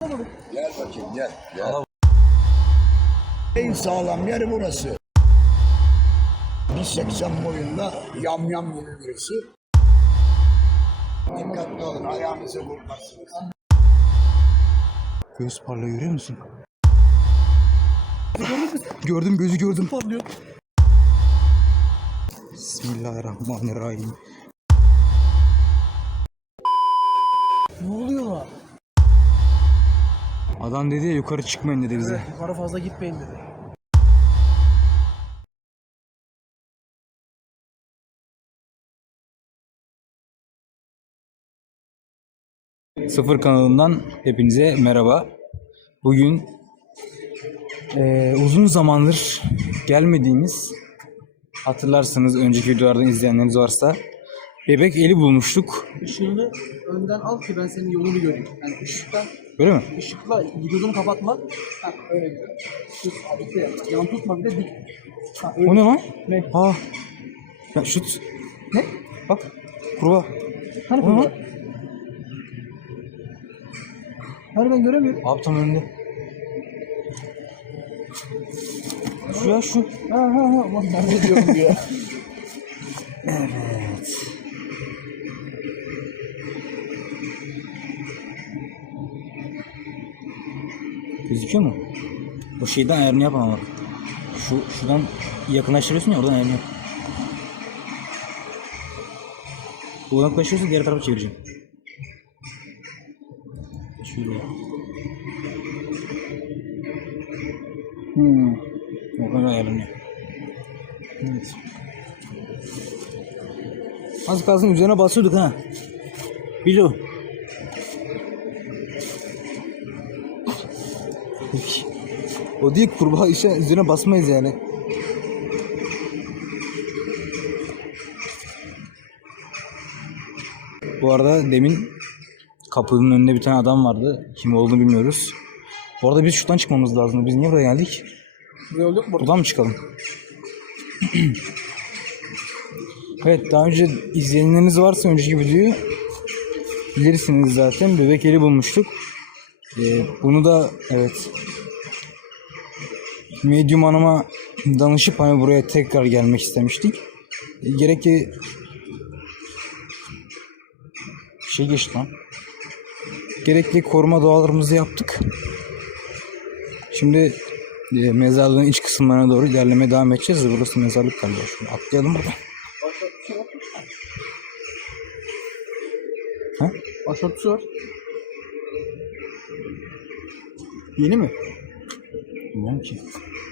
Gel bakayım gel. gel. En sağlam yer burası. 1.80 boyunda yamyam gibi birisi. Dikkatli olun ayağınızı vurmazsınız. Göz parlıyor görüyor musun? gördüm gözü gördüm. Parlıyor. Bismillahirrahmanirrahim. Adam dedi ya yukarı çıkmayın dedi bize. Yukarı fazla gitmeyin dedi. Sıfır kanalından hepinize merhaba. Bugün eee, uzun zamandır gelmediğimiz hatırlarsınız önceki videolardan izleyenleriniz varsa bebek eli bulmuştuk. Işığını önden al ki ben senin yolunu göreyim. Yani ışıktan, Öyle mi? ışıkla gözünü kapatma. Ha öyle gidiyor. Abi işte ya. Yan tutma bir de dik. Ha öyle. O ne lan? Ne? Ha. Ya şut. Ne? Bak. Kurbağa. Hani O ne lan? burada? Hani ben göremiyorum. Abi tam önünde. Şu ya şu. Ha ha ha. Ulan ben ne diyorum ya. Evet. Gözüküyor mu? O şeyden ayarını yap ama bak. Şu, şuradan yakınlaştırıyorsun ya oradan ayarını yap. Bu yaklaşıyorsa diğer tarafa çevireceğim. Şöyle. Hmm. Oradan ayarlanıyor. Evet. Az kalsın üzerine basıyorduk ha. Bilo. O değil kurbağa işe üzerine basmayız yani. Bu arada demin kapının önünde bir tane adam vardı. Kim olduğunu bilmiyoruz. Bu arada biz şuradan çıkmamız lazım. Biz niye buraya geldik? Buraya mu? Buradan mı çıkalım? evet daha önce izleyenleriniz varsa önceki videoyu bilirsiniz zaten. Bebek eli bulmuştuk. Ee, bunu da evet Medium Hanım'a danışıp hani buraya tekrar gelmek istemiştik. E, gerekli şey geçti lan. Gerekli koruma dualarımızı yaptık. Şimdi e, mezarlığın iç kısımlarına doğru ilerlemeye devam edeceğiz. de Burası mezarlık galiba. Şunu atlayalım buradan. Ha? Başörtüsü var. Yeni mi? Bilmiyorum ki.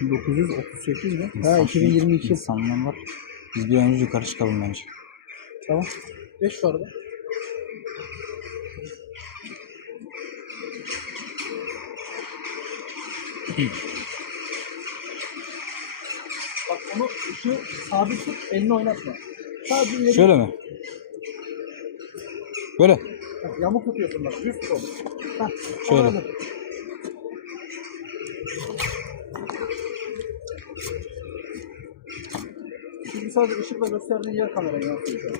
938 mi? İnsan- Ha 2022. İnsanlar var. Biz bir an önce yukarı çıkalım bence. Tamam. 5 vardı. Bak onu ışığı sabit tut, elini oynatma. Sadece ileri Şöyle mi? Böyle. Bak, yamuk tutuyorsun bak, düz tut onu. Hah, Şöyle. anladım. Şimdi sadece ışıkla gösterdiğin yer kameraya yansıyor. şu an.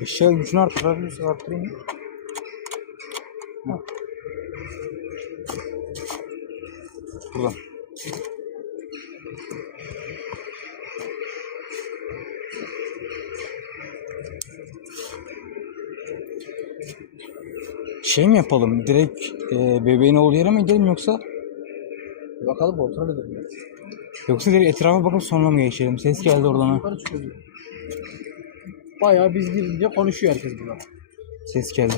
Eşya gücünü artırabiliyorsa artırayım. Hah. Buradan. Şey mi yapalım? Direkt e, bebeğin olduğu yere mi gidelim yoksa? Bakalım kontrol edelim. Yoksa direkt etrafa bakıp sonra mı geçelim? Ses geldi oradan ha. Yukarı. Bayağı biz girince konuşuyor herkes burada. Ses geldi.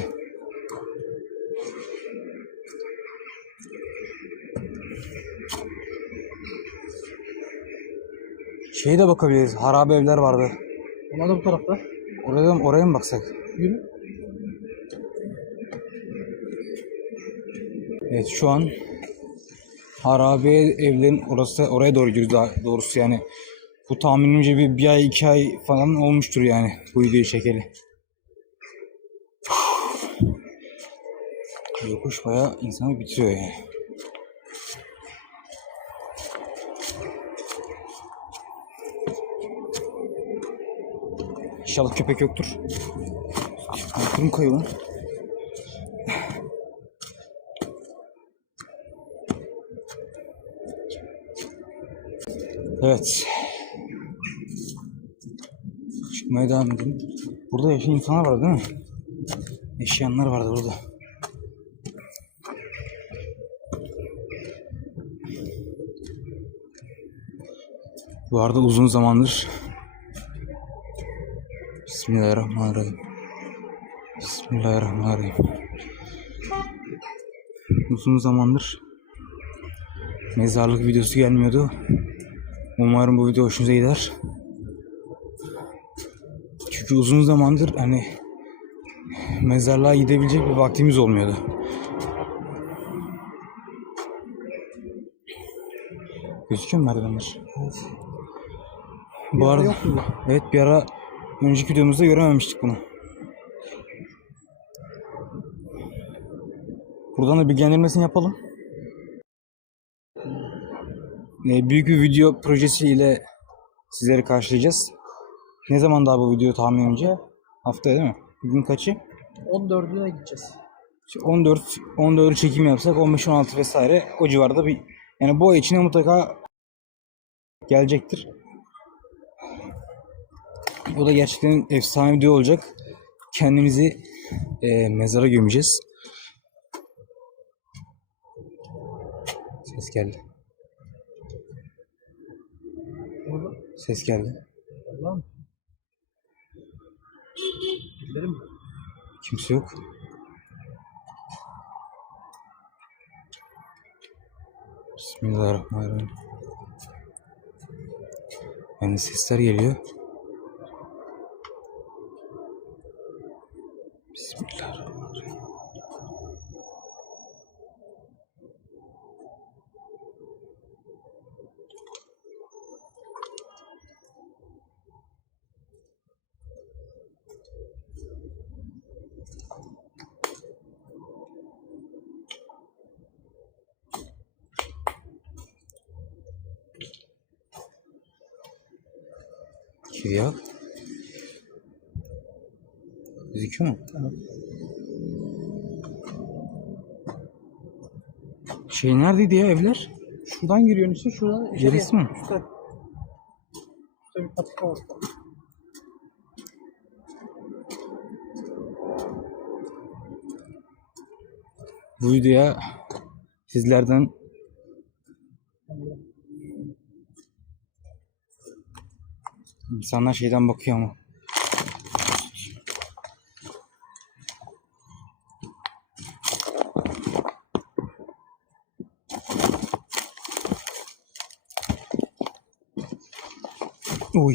Şeye de bakabiliriz. Harabe evler vardı. Onlar da bu tarafta. Oraya oraya mı baksak? Yürü. Evet şu an harabe evlerin orası oraya doğru gidiyoruz daha doğrusu yani. Bu tahminimce bir, bir ay iki ay falan olmuştur yani bu videoyu çekeli. Yokuş bayağı insanı bitiriyor yani. İnşallah köpek yoktur. Aklım kayıyor lan. Evet. Çıkmaya devam edelim. Burada yaşayan insanlar var değil mi? Yaşayanlar vardı burada. Bu arada uzun zamandır Bismillahirrahmanirrahim. Bismillahirrahmanirrahim. Uzun zamandır mezarlık videosu gelmiyordu. Umarım bu video hoşunuza gider. Çünkü uzun zamandır hani mezarlığa gidebilecek bir vaktimiz olmuyordu. Gözüküyor mu merdivenler? Bu ara arada bu. evet bir ara önceki videomuzda görememiştik bunu. Buradan da bilgilendirmesini yapalım. Ee, büyük bir video projesiyle sizleri karşılayacağız. Ne zaman daha bu video tahminimce? Haftaya değil mi? Bugün kaçı? 14'üne gideceğiz. İşte 14 14 çekim yapsak 15 16 vesaire o civarda bir yani bu ay içine mutlaka gelecektir. O da gerçekten efsane video olacak. Kendimizi e, mezara gömeceğiz. Ses geldi. Ses geldi. Allah'ım. Birileri mi? Kimse yok. Bismillahirrahmanirrahim. Yani sesler geliyor. Gözüküyor mu? Şey neredeydi ya evler? Şuradan giriyorsun işte şuradan. içeriye. Gerisi mi? Üstte. Üstte bir patika var. Bu videoya sizlerden insanlar şeyden bakıyor ama. Uy.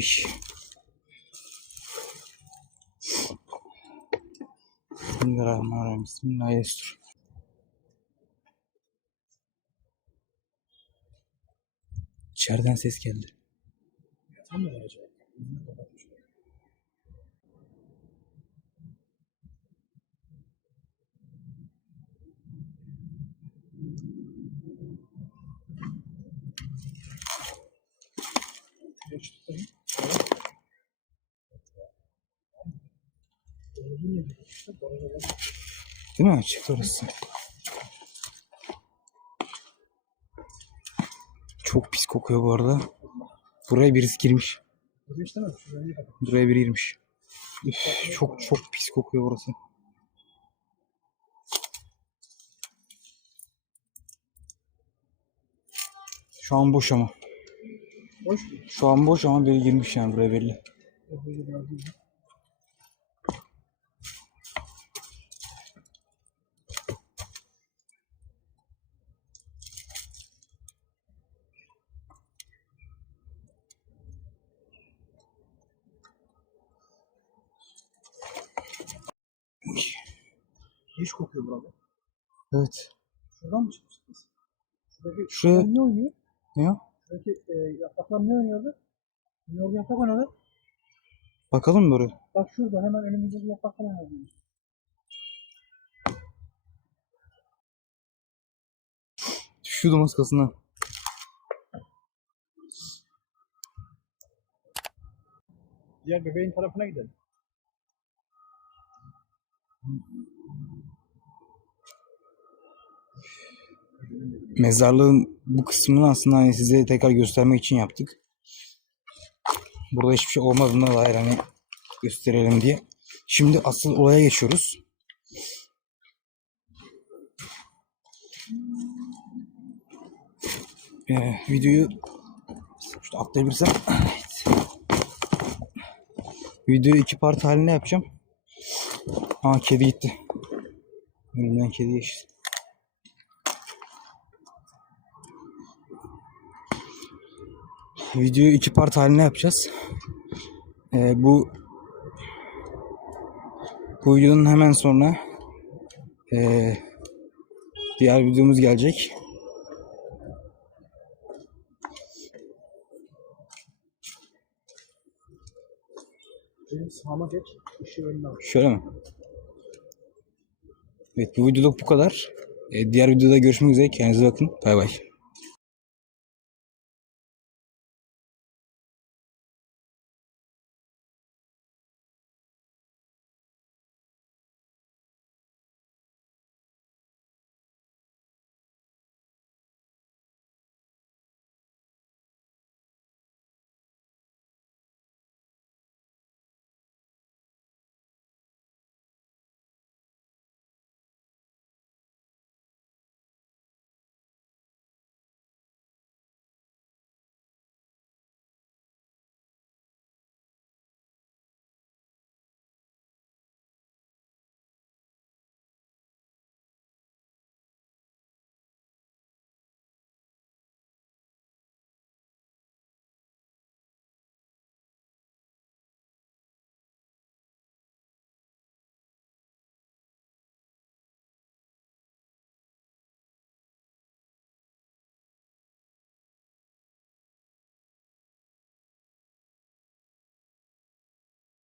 Bismillahirrahmanirrahim. Bismillahirrahmanirrahim. İçeriden ses geldi. Tam mı acaba? Değil mi? Açık orası. Çok pis kokuyor bu arada. Buraya birisi girmiş. Buraya biri girmiş. Üf, çok çok pis kokuyor burası. Şu an boş ama. Boş mu? Şu an boş ama biri girmiş yani buraya belli. Hiç kokuyor burada. Evet. Şuradan mı çıkmışsınız? Şuradaki Şuraya- ne oynuyor? Ne o? Şuradaki e, yapraklar ne oynuyordu? Ne orada yaprak oynadı? Bakalım mı buraya? Bak şurada hemen önümüzde bir yaprak falan oynuyor. Düşüyordum az kasına. Diğer bebeğin tarafına gidelim. Mezarlığın bu kısmını aslında hani size tekrar göstermek için yaptık. Burada hiçbir şey olmadığına dair hani gösterelim diye. Şimdi asıl olaya geçiyoruz. Ee, videoyu işte atlayabilirsem evet. videoyu iki part haline yapacağım. Aa kedi gitti. Önümden kedi geçti. Videoyu iki part haline yapacağız. Ee, bu bu videonun hemen sonra ee, diğer videomuz gelecek. Geç. Al. Şöyle mi? Evet bu videoluk bu kadar. Ee, diğer videoda görüşmek üzere. Kendinize bakın. Bay bay.